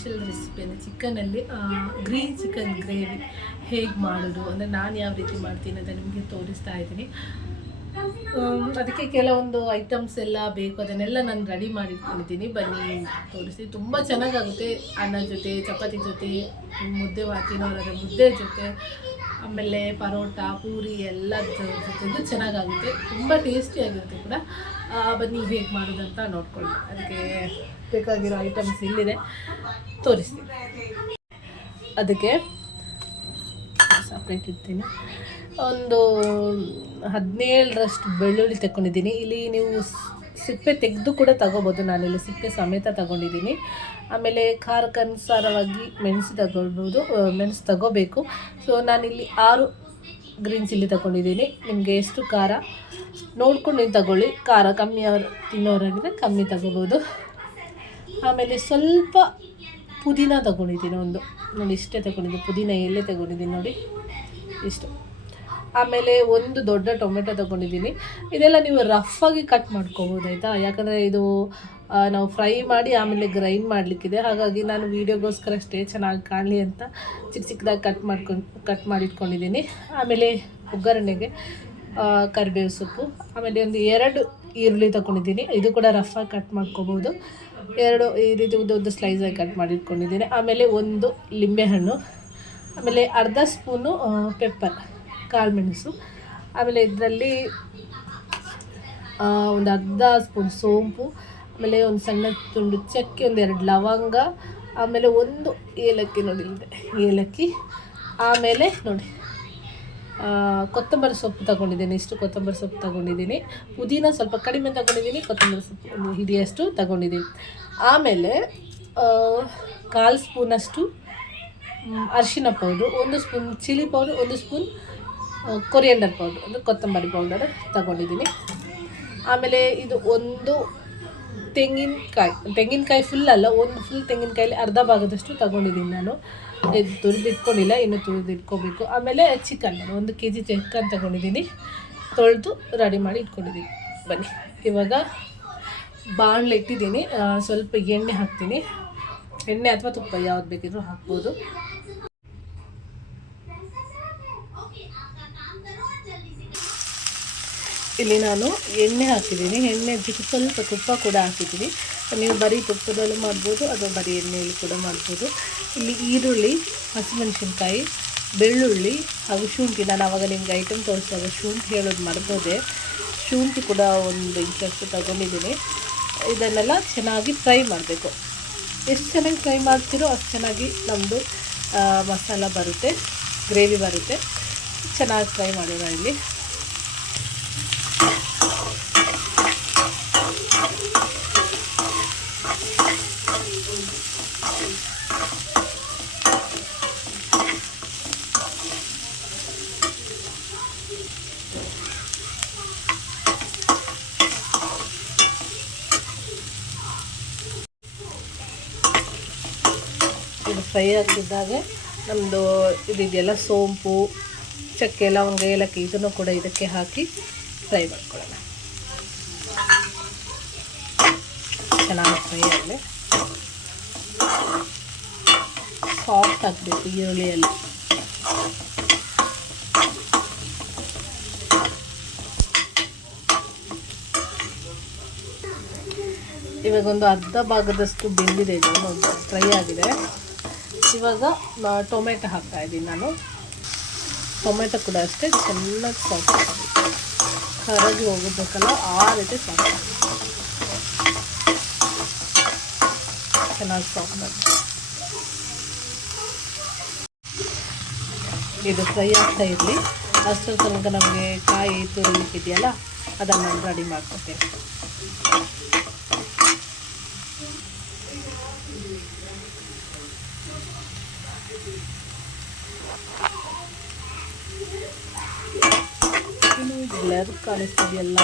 Special ರೆಸಿಪಿಯನ್ನು ಚಿಕನಲ್ಲಿ green chicken gravy ಹೇಗೆ ಮಾಡೋದು? ಅಂದರೆ ನಾನು ಯಾವ ರೀತಿ ಮಾಡ್ತೀನಿ ಅಂತ ನಿಮಗೆ ತೋರಿಸ್ತಾ ಇದ್ದೀನಿ. ಅದಕ್ಕೆ ಕೆಲವೊಂದು ಐಟಮ್ಸ್ ಎಲ್ಲ ಬೇಕು, ಅದನ್ನೆಲ್ಲ ನಾನು ರೆಡಿ ಮಾಡಿಟ್ಕೊಂಡಿದ್ದೀನಿ. ಬನ್ನಿ ತೋರಿಸಿ ತುಂಬ ಚೆನ್ನಾಗಾಗುತ್ತೆ. ಅನ್ನ ಜೊತೆ, ಚಪಾತಿ ಜೊತೆ, ಮುದ್ದೆ ಮಾಡ್ತೀನವರಾದ್ರೆ ಮುದ್ದೆ ಜೊತೆ, ಆಮೇಲೆ ಪರೋಟ, ಪೂರಿ ಎಲ್ಲ ಜೊತೆಗೂ ಚೆನ್ನಾಗಾಗುತ್ತೆ. ತುಂಬ ಟೇಸ್ಟಿಯಾಗಿರುತ್ತೆ ಕೂಡ. ಬನ್ನಿ, ಹೇಗೆ ಮಾಡೋದಂತ ನೋಡ್ಕೊಳ್ಳಿ. ಅದಕ್ಕೆ ಬೇಕಾಗಿರೋ ಐಟಮ್ಸ್ ಇಲ್ಲಿದೆ. ತೋರಿಸ್ತೀನಿ. ಅದಕ್ಕೆ ಸಪ್ರೇಟ್ ಇಡ್ತೀನಿ. ಒಂದು ಹದಿನೇಳರಷ್ಟು ಬೆಳ್ಳುಳ್ಳಿ ತಗೊಂಡಿದ್ದೀನಿ ಇಲ್ಲಿ ನೀವು ಸಿಪ್ಪೆ ತೆಗೆದು ಕೂಡ ತಗೋಬೋದು. ನಾನಿಲ್ಲಿ ಸಿಪ್ಪೆ ಸಮೇತ ತಗೊಂಡಿದ್ದೀನಿ. ಆಮೇಲೆ ಖಾರಕ್ಕನುಸಾರವಾಗಿ ಮೆಣಸು ತಗೊಳ್ಬೋದು ಮೆಣಸು ತಗೋಬೇಕು. ಸೊ ನಾನಿಲ್ಲಿ ಆರು ಗ್ರೀನ್ ಚಿಲ್ಲಿ ತಗೊಂಡಿದ್ದೀನಿ. ನಿಮಗೆ ಎಷ್ಟು ಖಾರ ನೋಡ್ಕೊಂಡು ನೀವು ತಗೊಳ್ಳಿ. ಖಾರ ಕಮ್ಮಿ ಅವ್ರು ತಿನ್ನೋರಾಗಿದ್ರೆ ಕಮ್ಮಿ ತಗೋಬೋದು. ಆಮೇಲೆ ಸ್ವಲ್ಪ ಪುದೀನ ತಗೊಂಡಿದ್ದೀನಿ ಒಂದು. ನೋಡಿ ಇಷ್ಟೇ ತಗೊಂಡಿದ್ದೀನಿ ಪುದೀನ ಎಲ್ಲೇ ತಗೊಂಡಿದ್ದೀನಿ ನೋಡಿ. ಇಷ್ಟು. ಆಮೇಲೆ ಒಂದು ದೊಡ್ಡ ಟೊಮೆಟೊ ತಗೊಂಡಿದ್ದೀನಿ. ಇದೆಲ್ಲ ನೀವು ರಫಾಗಿ ಕಟ್ ಮಾಡ್ಕೋಬೋದು, ಆಯಿತಾ? ಯಾಕಂದರೆ ಇದು ನಾವು ಫ್ರೈ ಮಾಡಿ ಆಮೇಲೆ ಗ್ರೈಂಡ್ ಮಾಡಲಿಕ್ಕಿದೆ. ಹಾಗಾಗಿ ನಾನು ವೀಡಿಯೋಗೋಸ್ಕರ ಅಷ್ಟೇ ಚೆನ್ನಾಗಿ ಕಾಣಲಿ ಅಂತ ಚಿಕ್ಕ ಚಿಕ್ಕದಾಗಿ ಕಟ್ ಮಾಡ್ಕೊಂಡು ಕಟ್ ಮಾಡಿಟ್ಕೊಂಡಿದ್ದೀನಿ. ಆಮೇಲೆ ಒಗ್ಗರಣೆಗೆ ಕರಿಬೇವು ಸೊಪ್ಪು. ಆಮೇಲೆ ಒಂದು ಎರಡು ಈರುಳ್ಳಿ ತಗೊಂಡಿದ್ದೀನಿ. ಇದು ಕೂಡ ರಫಾಗಿ ಕಟ್ ಮಾಡ್ಕೋಬೋದು. ಎರಡು ಈ ರೀತಿ ಉದ್ದ ಉದ್ದ ಸ್ಲೈಸಾಗಿ ಕಟ್ ಮಾಡಿಟ್ಕೊಂಡಿದ್ದೀನಿ. ಆಮೇಲೆ ಒಂದು ಲಿಂಬೆಹಣ್ಣು ಆಮೇಲೆ ಅರ್ಧ ಸ್ಪೂನು ಪೆಪ್ಪರ್ ಕಾಳು ಮೆಣಸು, ಆಮೇಲೆ ಇದರಲ್ಲಿ ಒಂದು ಅರ್ಧ ಸ್ಪೂನ್ ಸೋಂಪು, ಆಮೇಲೆ ಒಂದು ಸಣ್ಣ ತುಂಡು ಚಕ್ಕೆ, ಒಂದು ಎರಡು ಲವಂಗ, ಆಮೇಲೆ ಒಂದು ಏಲಕ್ಕಿ ನೋಡಿ ಏಲಕ್ಕಿ, ಆಮೇಲೆ ನೋಡಿ ಕೊತ್ತಂಬರಿ ಸೊಪ್ಪು ತಗೊಂಡಿದ್ದೀನಿ. ಇಷ್ಟು ಕೊತ್ತಂಬರಿ ಸೊಪ್ಪು ತಗೊಂಡಿದ್ದೀನಿ. ಪುದೀನ ಸ್ವಲ್ಪ ಕಡಿಮೆ ತಗೊಂಡಿದ್ದೀನಿ. ಕೊತ್ತಂಬರಿ ಸೊಪ್ಪು ಹಿಡಿಯಷ್ಟು ತಗೊಂಡಿದ್ದೀನಿ. ಆಮೇಲೆ ಕಾಲು ಸ್ಪೂನಷ್ಟು ಅರಿಶಿನ ಪೌಡ್ರು ಒಂದು ಸ್ಪೂನ್ ಚಿಲ್ಲಿ ಪೌಡ್ರ್ ಒಂದು ಸ್ಪೂನ್ ಕೊರಿಯಂಡರ್ ಪೌಡ್ರ್ ಅಂದರೆ ಕೊತ್ತಂಬರಿ ಪೌಡರ್ ತಗೊಂಡಿದ್ದೀನಿ. ಆಮೇಲೆ ಇದು ಒಂದು ತೆಂಗಿನಕಾಯಿ ತೆಂಗಿನಕಾಯಿ ಫುಲ್ ಅಲ್ಲ, ಒಂದು ಫುಲ್ ತೆಂಗಿನಕಾಯಲ್ಲಿ ಅರ್ಧ ಭಾಗದಷ್ಟು ತಗೊಂಡಿದ್ದೀನಿ ನಾನು. ಇದು ತುರಿದಿಟ್ಕೊಂಡಿಲ್ಲ, ಇನ್ನು ತುರಿದಿಟ್ಕೋಬೇಕು. ಆಮೇಲೆ ಚಿಕನ್ ಒಂದು ಕೆ ಜಿ ಚಿಕನ್ ತೊಗೊಂಡಿದ್ದೀನಿ. ತೊಳೆದು ರೆಡಿ ಮಾಡಿ ಇಟ್ಕೊಂಡಿದ್ದೀನಿ. ಬನ್ನಿ, ಇವಾಗ ಬಾಣಲೆ ಇಟ್ಟಿದ್ದೀನಿ. ಸ್ವಲ್ಪ ಎಣ್ಣೆ ಹಾಕ್ತೀನಿ. ಎಣ್ಣೆ ಅಥವಾ ತುಪ್ಪ ಯಾವ್ದು ಬೇಕಿದ್ರೂ ಹಾಕ್ಬೋದು. ಇಲ್ಲಿ ನಾನು ಎಣ್ಣೆ ಹಾಕಿದ್ದೀನಿ. ಎಣ್ಣೆ ಜೊತೆ ಸ್ವಲ್ಪ ತುಪ್ಪ ಕೂಡ ಹಾಕಿದ್ದೀನಿ. ನೀವು ಬರೀ ತುಪ್ಪದಲ್ಲೂ ಮಾಡ್ಬೋದು, ಅಥವಾ ಬರೀ ಎಣ್ಣೆಯಲ್ಲಿ ಕೂಡ ಮಾಡ್ಬೋದು. ಇಲ್ಲಿ ಈರುಳ್ಳಿ, ಹಸಿಮೆಣಸಿನ್ಕಾಯಿ, ಬೆಳ್ಳುಳ್ಳಿ ಹಾಗೂ ಶುಂಠಿ. ನಾನು ಆವಾಗ ನಿಮ್ಗೆ ಐಟಮ್ ತೋರಿಸುವಾಗ ಶುಂಠಿ ಹೇಳೋದು ಮರ್ತೋದೆ ಶುಂಠಿ ಕೂಡ ಒಂದು ಇಂಚಷ್ಟು ತಗೊಂಡಿದ್ದೀನಿ. ಇದನ್ನೆಲ್ಲ ಚೆನ್ನಾಗಿ ಫ್ರೈ ಮಾಡಬೇಕು. ಎಷ್ಟು ಚೆನ್ನಾಗಿ ಫ್ರೈ ಮಾಡ್ತೀರೋ ಅಷ್ಟು ಚೆನ್ನಾಗಿ ನಮ್ಮದು ಮಸಾಲ ಬರುತ್ತೆ, ಗ್ರೇವಿ ಬರುತ್ತೆ. ಚೆನ್ನಾಗಿ ಫ್ರೈ ಮಾಡೋಣ ಇಲ್ಲಿ. ಫ್ರೈ ಆಗ್ತಿದ್ದಾಗ ನಮ್ಮದು ಇದೆಯಲ್ಲ ಸೋಂಪು, ಚಕ್ಕೆ, ಲವಂಗ, ಏಲಕ್ಕಿ, ಇದನ್ನು ಕೂಡ ಇದಕ್ಕೆ ಹಾಕಿ ಫ್ರೈ ಮಾಡ್ಕೊಳ್ಳೋಣ. ಚೆನ್ನಾಗಿ ಫ್ರೈ ಆಗಲಿ ಸಾಫ್ಟ್ ಆಗಬೇಕು ಈರುಳ್ಳಿಯಲ್ಲಿ. ಇವಾಗ ಒಂದು ಅರ್ಧ ಭಾಗದಷ್ಟು ಬೆಂದಿದೆ ಇದು ಫ್ರೈ ಆಗಿದೆ. ಇವಾಗ ಟೊಮೆಟೊ ಹಾಕ್ತಾ ಇದ್ದೀನಿ ನಾನು. ಟೊಮೆಟೊ ಕೂಡ ಅಷ್ಟೇ, ಚೆನ್ನಾಗಿ ಸಾಫ್ಟ್ ಕರಗಿ ಹೋಗಬೇಕಲ್ಲ, ಆ ರೀತಿ ಸಾಫ್ಟ್ ಚೆನ್ನಾಗಿ ಸಾಫ್ಟ್ ಇದು ಫ್ರೈ ಆಗ್ತಾ ಇರಲಿ. ಅಷ್ಟರ ತನಕ ನಮಗೆ ಕಾಯಿ ತುರಿಲಿಕ್ಕಿದೆಯಲ್ಲ, ಅದನ್ನು ರೆಡಿ ಮಾಡ್ಕೊತೇನೆ ಇನ್ನು ಬ್ಲರ್ ಕಾಣಿಸ್ತಿದೆಯಲ್ಲ?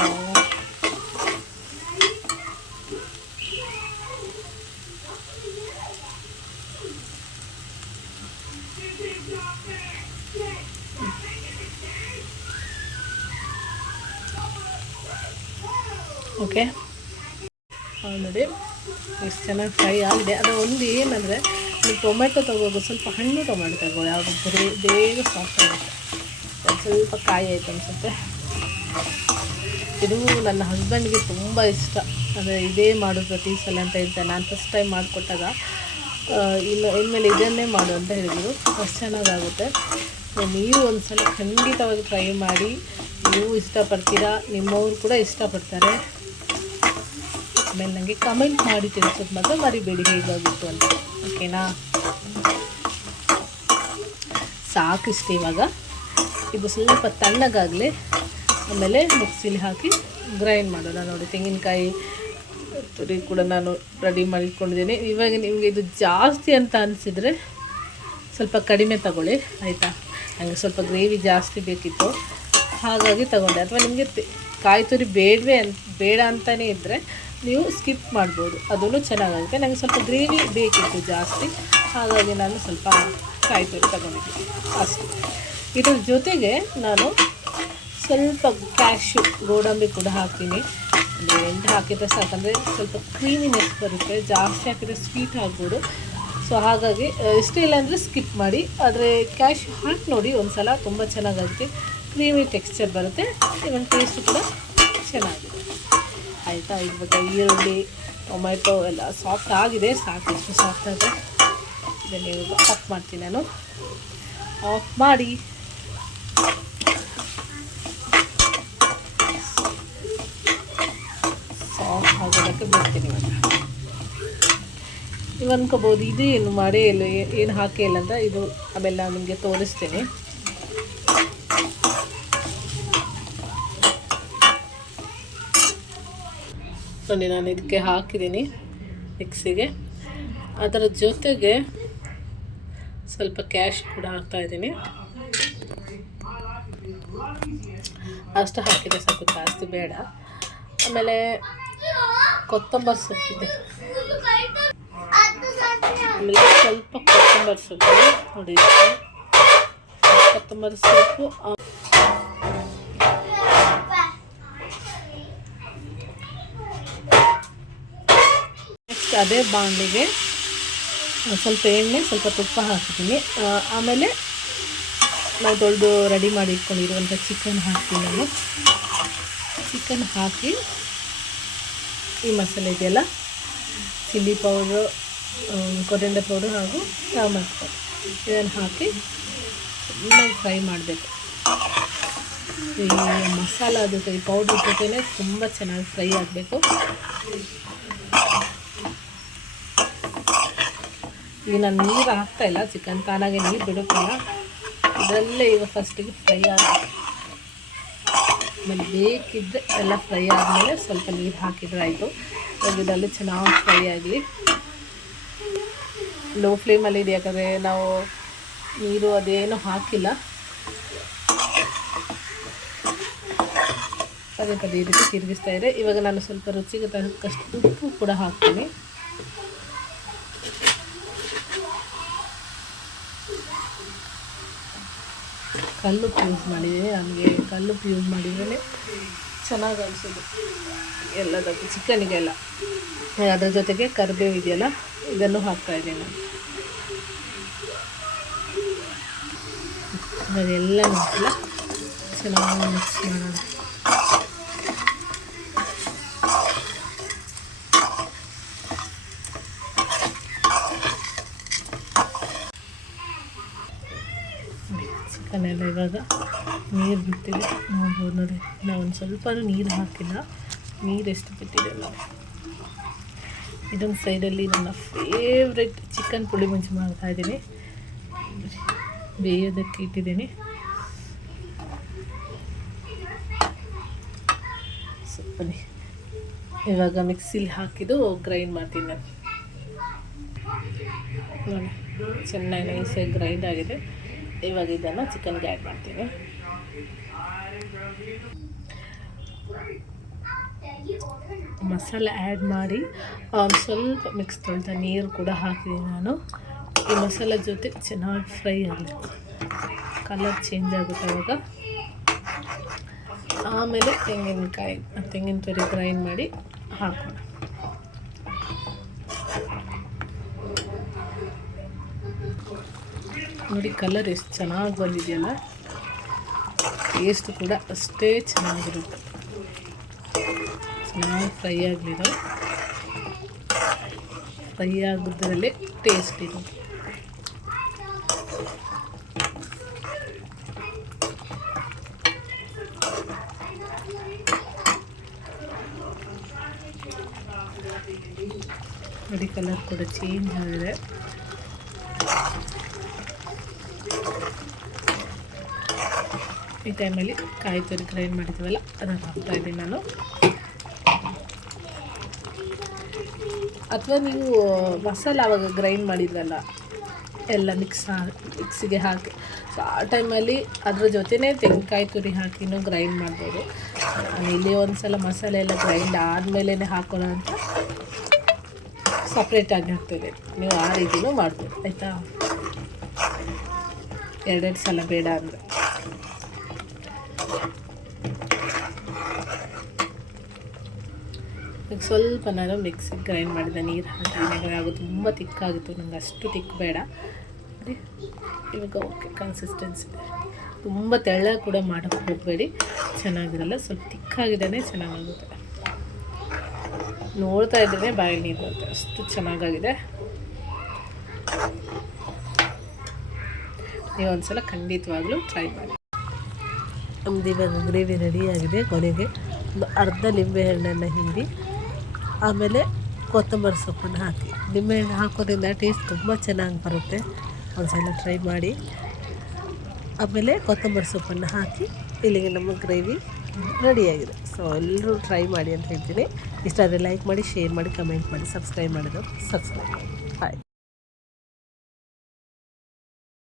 ಓಕೆ ನೋಡಿ, ಎಷ್ಟು ಚೆನ್ನಾಗಿ ಫ್ರೈ ಆಗಿದೆ. ಅದು ಒಂದು ಏನಂದರೆ, ನೀವು ಟೊಮೆಟೊ ತಗೋಬೋದು ಸ್ವಲ್ಪ ಹಣ್ಣು ಟೊಮೆಟೊ ತಗೋ ಯಾವುದು ಬೇಗ ಸಾಫ್ಟ್ ಆಗುತ್ತೆ. ಸ್ವಲ್ಪ ಕಾಯಿ ಆಯ್ತು ಅನಿಸುತ್ತೆ ಇದು ನನ್ನ ಹಸ್ಬೆಂಡ್ಗೆ ತುಂಬ ಇಷ್ಟ. ಅಂದರೆ ಇದೇ ಮಾಡು ಪ್ರತಿ ಸಲ ಅಂತ ಹೇಳ್ತಾರೆ. ನಾನು ಫಸ್ಟ್ ಟೈಮ್ ಮಾಡಿಕೊಟ್ಟಾಗ ಇನ್ನು ಇನ್ಮೇಲೆ ಇದನ್ನೇ ಮಾಡು ಅಂತ ಹೇಳಿದರು. ಅಷ್ಟು ಚೆನ್ನಾಗಾಗುತ್ತೆ. ನೀವು ಒಂದು ಸಲ ಖಂಡಿತವಾಗಿ ಟ್ರೈ ಮಾಡಿ. ನೀವು ಇಷ್ಟಪಡ್ತೀರಾ? ನಿಮ್ಮವರು ಕೂಡ ಇಷ್ಟಪಡ್ತಾರೆ. ಆಮೇಲೆ ನನಗೆ ಕಮೆಂಟ್ ಮಾಡಿ ತಿಳಿಸೋದು ಮಾತ್ರ ಮರಿಬೇಡಿ, ಹೇಗಾಗಿತ್ತು ಅಂತ. ಓಕೆನಾ ಸಾಕಿಷ್ಟು ಇವಾಗ. ಇದು ಸ್ವಲ್ಪ ತಣ್ಣಗಾಗಲಿ, ಆಮೇಲೆ ಮಿಕ್ಸಿಲಿ ಹಾಕಿ ಗ್ರೈಂಡ್ ಮಾಡೋಣ ನೋಡಿ. ತೆಂಗಿನಕಾಯಿ ತುರಿ ಕೂಡ ನಾನು ರೆಡಿ ಮಾಡಿಕೊಂಡಿದ್ದೀನಿ ಇವಾಗ ನಿಮಗೆ ಇದು ಜಾಸ್ತಿ ಅಂತ ಅನಿಸಿದರೆ ಸ್ವಲ್ಪ ಕಡಿಮೆ ತಗೊಳ್ಳಿ, ಆಯಿತಾ? ನನಗೆ ಸ್ವಲ್ಪ ಗ್ರೇವಿ ಜಾಸ್ತಿ ಬೇಕಿತ್ತು. ಹಾಗಾಗಿ ತಗೊಂಡೆ. ಅಥವಾ ನಿಮಗೆ ಕಾಯಿ ತುರಿ ಬೇಡವೇ ಅಂತ ಬೇಡ ಅಂತಲೇ ಇದ್ದರೆ ನೀವು ಸ್ಕಿಪ್ ಮಾಡ್ಬೋದು. ಅದನ್ನು ಚೆನ್ನಾಗಾಗುತ್ತೆ. ನನಗೆ ಸ್ವಲ್ಪ ಗ್ರೇವಿ ಬೇಕಿತ್ತು ಜಾಸ್ತಿ. ಹಾಗಾಗಿ ನಾನು ಸ್ವಲ್ಪ ಕಾಯಿ ತುರಿ ತಗೊಂಡಿದ್ದೀನಿ. ಅಷ್ಟೇ. ಇದ್ರ ಜೊತೆಗೆ ನಾನು ಸ್ವಲ್ಪ ಕ್ಯಾಶು ಗೋಡಂಬಿ ಕೂಡ ಹಾಕ್ತೀನಿ. ಅಂದರೆ ಎಂಟು ಹಾಕಿದರೆ ಸಾಕಂದರೆ ಸ್ವಲ್ಪ ಕ್ರೀಮಿನೆಸ್ ಬರುತ್ತೆ, ಜಾಸ್ತಿ ಹಾಕಿದರೆ ಸ್ವೀಟ್ ಆಗ್ಬೋದು. ಸೊ ಹಾಗಾಗಿ ಇಷ್ಟು ಇಲ್ಲ ಅಂದರೆ ಸ್ಕಿಪ್ ಮಾಡಿ. ಆದರೆ ಕ್ಯಾಶ್ ಹಾಕಿ ನೋಡಿ ಒಂದು ಸಲ ತುಂಬ ಚೆನ್ನಾಗಾಗುತ್ತೆ ಕ್ರೀಮಿ ಟೆಕ್ಸ್ಚರ್ ಬರುತ್ತೆ ಇವನ್ ಟೇಸ್ಟ್ ಕೂಡ ಚೆನ್ನಾಗಿದೆ. ಆಯಿತಾ? ಇವಾಗ ಈರುಳ್ಳಿ ಟೊಮೆಟೊ ಎಲ್ಲ ಸಾಫ್ಟ್ ಆಗಿದೆ, ಸಾಕಷ್ಟು ಸಾಫ್ಟ್ ಆಗಿದೆ. ಇದನ್ನು ಇವಾಗ ಆಫ್ ಮಾಡ್ತೀನಿ ನಾನು. ಆಫ್ ಮಾಡಿ. ಆಗೋದಕ್ಕೆ ಬಿಡ್ತೀನಿ ಇವಾಗ ನೀವು ಅನ್ಕೋಬೋದು ಇದು ಏನು ಮಾಡೇ ಇಲ್ಲ ಏನು ಹಾಕೇ ಇಲ್ಲ ಅಂತ ಇದು ಅವೆಲ್ಲ ನಿಮಗೆ ತೋರಿಸ್ತೀನಿ. ನೋಡಿ, ನಾನು ಇದಕ್ಕೆ ಹಾಕಿದ್ದೀನಿ ಮಿಕ್ಸಿಗೆ. ಅದರ ಜೊತೆಗೆ ಸ್ವಲ್ಪ ಕ್ಯಾಶ್ ಕೂಡ ಹಾಕ್ತಾ ಇದ್ದೀನಿ. ಅಷ್ಟು ಹಾಕಿದರೆ ಸ್ವಲ್ಪ ಜಾಸ್ತಿ ಬೇಡ. ಆಮೇಲೆ ಕೊತ್ತಂಬರಿ ಸೊಪ್ಪಿದೆ ಆಮೇಲೆ ಸ್ವಲ್ಪ ಕೊತ್ತಂಬರಿ ಸೊಪ್ಪು ನೋಡಿ ಕೊತ್ತಂಬರಿ ಸೊಪ್ಪು ನೆಕ್ಸ್ಟ್ ಅದೇ ಬಾಂಡಿಗೆ ಸ್ವಲ್ಪ ಎಣ್ಣೆ ಸ್ವಲ್ಪ ತುಪ್ಪ ಹಾಕಿದ್ದೀನಿ ಆಮೇಲೆ ನಾವು ದೊಡ್ಡ ರೆಡಿ ಮಾಡಿ ಇಟ್ಕೊಂಡಿರುವಂಥ ಚಿಕನ್ ಹಾಕ್ತೀನಿ ನಾನು. ಚಿಕನ್ ಹಾಕಿ ಈ ಮಸಾಲೆ ಇದೆಯಲ್ಲ ಚಿಲ್ಲಿ ಪೌಡ್ರು ಕೊರಿಯಂಡರ್ ಪೌಡ್ರು ಹಾಗೂ ಟಮಟ್ ಇದನ್ನು ಹಾಕಿ ಚೆನ್ನಾಗಿ ಫ್ರೈ ಮಾಡಬೇಕು. ಈ ಮಸಾಲ ಜೊತೆ, ಈ ಪೌಡ್ರ್ ಜೊತೆನೇ ತುಂಬ ಚೆನ್ನಾಗಿ ಫ್ರೈ ಆಗಬೇಕು. ಈಗ ನಾನು ನೀರು ಹಾಕ್ತಾಯಿಲ್ಲ ಚಿಕನ್. ತಾನಾಗೆ ನೀರು ಬಿಡುತ್ತಿಲ್ಲ. ಇದರಲ್ಲೇ ಈಗ ಫಸ್ಟಿಗೆ ಫ್ರೈ ಆಗಬೇಕು. ಆಮೇಲೆ ಬೇಕಿದ್ದರೆ ಎಲ್ಲ ಫ್ರೈ ಆದಮೇಲೆ ಸ್ವಲ್ಪ ನೀರು ಹಾಕಿದ್ರೆ ಆಯಿತು. ಇದೆಲ್ಲ ಚೆನ್ನಾಗಿ ಫ್ರೈ ಆಗಲಿ ಲೋ ಫ್ಲೇಮಲ್ಲಿ ಇದೆ, ಯಾಕಂದರೆ ನಾವು ನೀರು ಅದೇನು ಹಾಕಿಲ್ಲ. ಅದೇ ಪದೇ ಇದಕ್ಕೆ ತಿರುಗಿಸ್ತಾ ಇದೆ. ಇವಾಗ ನಾನು ಸ್ವಲ್ಪ ರುಚಿಗೆ ತಕ್ಕಷ್ಟು ಉಪ್ಪು ಕೂಡ ಹಾಕ್ತೀನಿ. ಕಲ್ಲುಪ್ಪು ಯೂಸ್ ಮಾಡಿದೆ. ನಮಗೆ ಕಲ್ಲು ಯೂಸ್ ಮಾಡಿದ್ರೇ ಚೆನ್ನಾಗಿ ಅನಿಸೋದು ಎಲ್ಲದಕ್ಕೂ ಚಿಕನಿಗೆಲ್ಲ ಅದ್ರ ಜೊತೆಗೆ ಕರಿಬೇವು ಇದೆಯಲ್ಲ ಇದನ್ನು ಹಾಕ್ತಾ ಇದ್ದೀನಿ ನಾನು. ಎಲ್ಲ ಚೆನ್ನಾಗಿ ಮಿಕ್ಸ್ ಮಾಡೋಣ. ಚಿಕನ್ ಎಲ್ಲ ಇವಾಗ. ನೀರು ಬಿಟ್ಟಿದೆ. ನೋಡ್ಬೋದು ನೋಡಿ. ನಾವು ಒಂದು ಸ್ವಲ್ಪ ನೀರು ಹಾಕಿಲ್ಲ. ನೀರು ಎಷ್ಟು ಬಿಟ್ಟಿದೆ ನೋಡಿ. ಇದೊಂದು ಸೈಡಲ್ಲಿ ನನ್ನ ಫೇವ್ರೆಟ್ ಚಿಕನ್ ಪುಳಿ ಮುಂಚೆ ಮಾಡ್ತಾ ಇದ್ದೀನಿ. ಬೇಯೋದಕ್ಕೆ ಇಟ್ಟಿದ್ದೀನಿ. ಸ್ವಲ್ಪನೇ ಇವಾಗ ಮಿಕ್ಸಿಲಿ ಹಾಕಿದ್ದು ಗ್ರೈಂಡ್ ಮಾಡ್ತೀನಿ. ನಾನು ನೋಡಿ. ಚೆನ್ನಾಗಿ ನೈಸಾಗಿ ಗ್ರೈಂಡ್ ಆಗಿದೆ. ಇವಾಗ ಇದನ್ನು ಚಿಕನ್ಗೆ ಆ್ಯಡ್ ಮಾಡ್ತೀನಿ. ಮಸಾಲೆ ಆ್ಯಡ್ ಮಾಡಿ ಸ್ವಲ್ಪ ಮಿಕ್ಸ್ ತೊಳ್ದ ನೀರು ಕೂಡ ಹಾಕಿದ್ದೀನಿ ನಾನು. ಈ ಮಸಾಲೆ ಜೊತೆ ಚೆನ್ನಾಗಿ ಫ್ರೈ ಆಗಲಿ ಕಲರ್ ಚೇಂಜ್ ಆಗುತ್ತೆ ಅವಾಗ ಆಮೇಲೆ ತೆಂಗಿನಕಾಯಿ, ತೆಂಗಿನ ತುರಿ ಗ್ರೈಂಡ್ ಮಾಡಿ ಹಾಕೋಣ. ನೋಡಿ ಕಲರ್ ಎಷ್ಟು ಚೆನ್ನಾಗಿ ಬಂದಿದೆಯಲ್ಲ? ಟೇಸ್ಟ್ ಕೂಡ ಅಷ್ಟೇ ಚೆನ್ನಾಗಿರುತ್ತೆ. ಚೆನ್ನಾಗಿ ಫ್ರೈ ಆಗಲಿರೋ ಫ್ರೈ ಆಗೋದ್ರಲ್ಲಿ ಟೇಸ್ಟ್ ಇದೆ. ನೋಡಿ ಕಲರ್ ಕೂಡ ಚೇಂಜ್ ಆಗಿದೆ. ಈ ಟೈಮಲ್ಲಿ ಕಾಯಿ ತುರಿ ಗ್ರೈಂಡ್ ಮಾಡಿದ್ದೀವಲ್ಲ, ಅದನ್ನು ಹಾಕ್ತಾ ಇದ್ದೀನಿ ನಾನು. ಅಥವಾ ನೀವು ಮಸಾಲ ಆವಾಗ ಗ್ರೈಂಡ್ ಮಾಡಿದ್ವಲ್ಲ ಎಲ್ಲ ಮಿಕ್ಸ್ ಮಿಕ್ಸಿಗೆ ಹಾಕಿ. ಸೊ ಆ ಟೈಮಲ್ಲಿ ಅದ್ರ ಜೊತೆನೇ ತೆಂಗಿನಕಾಯಿ ತುರಿ ಹಾಕಿನೂ ಗ್ರೈಂಡ್ ಮಾಡ್ಬೋದು. ಇಲ್ಲಿ ಒಂದು ಸಲ ಮಸಾಲೆ ಎಲ್ಲ ಗ್ರೈಂಡ್ ಆದಮೇಲೆ ಹಾಕೋಣ ಅಂತ ಸಪ್ರೇಟಾಗಿ ಹಾಕ್ತದೆ ನೀವು ಆ ರೀತಿಯೂ ಮಾಡ್ಬೋದು, ಆಯಿತಾ? ಎರಡೆರಡು ಸಲ ಬೇಡ ಅಂದರೆ. ಈಗ ಸ್ವಲ್ಪ ನಾನು ಮಿಕ್ಸಿಗೆ ಗ್ರೈಂಡ್ ಮಾಡಿದೆ, ನೀರು ಹಾಕಿ ತುಂಬ ತಿಕ್ಕಾಗಿತ್ತು, ನಂಗೆ ಅಷ್ಟು ತಿಕ್ ಬೇಡ. ಇವಾಗ ಓಕೆ ಕನ್ಸಿಸ್ಟೆನ್ಸಿ ತುಂಬ ತೆಳ್ಳ ಕೂಡ ಮಾಡೋಕ್ಕೆ ಹೋಗಬೇಡಿ. ಚೆನ್ನಾಗಿರಲ್ಲ, ಸ್ವಲ್ಪ ತಿಕ್ಕಾಗಿದ್ದಾನೆ, ಚೆನ್ನಾಗಾಗುತ್ತೆ. ನೋಡ್ತಾ ಇದ್ದೇನೆ ಬಾಯಿ ನೀರು ಬರುತ್ತೆ. ಅಷ್ಟು ಚೆನ್ನಾಗಾಗಿದೆ. ನೀವು ಒಂದ್ಸಲ ಖಂಡಿತವಾಗ್ಲೂ ಟ್ರೈ ಮಾಡಿ. ನಮ್ದು ಇವಾಗ ಗ್ರೇವಿ ರೆಡಿಯಾಗಿದೆ ಕೊನೆಗೆ. ಒಂದು ಅರ್ಧ ನಿಂಬೆಹಣ್ಣನ್ನು ಹಿಂಡಿ, ಆಮೇಲೆ ಕೊತ್ತಂಬರಿ ಸೊಪ್ಪನ್ನು ಹಾಕಿ. ನಿಂಬೆಹಣ್ಣು ಹಾಕೋದ್ರಿಂದ ಟೇಸ್ಟ್ ತುಂಬ ಚೆನ್ನಾಗಿ ಬರುತ್ತೆ. ಒಂದ್ಸಲ ಟ್ರೈ ಮಾಡಿ. ಆಮೇಲೆ ಕೊತ್ತಂಬರಿ ಸೊಪ್ಪನ್ನು ಹಾಕಿ ಇಲ್ಲಿಗೆ ನಮ್ಮ ಗ್ರೇವಿ ರೆಡಿಯಾಗಿದೆ ಸೊ ಎಲ್ಲರೂ ಟ್ರೈ ಮಾಡಿ ಅಂತ ಹೇಳ್ತೀನಿ. ಇಷ್ಟ ಆದರೆ ಲೈಕ್ ಮಾಡಿ ಶೇರ್ ಮಾಡಿ ಕಮೆಂಟ್ ಮಾಡಿ ಸಬ್ಸ್ಕ್ರೈಬ್ ಮಾಡಿದ್ರು ಸಬ್ಸ್ಕ್ರೈಬ್ ಮಾಡಿ.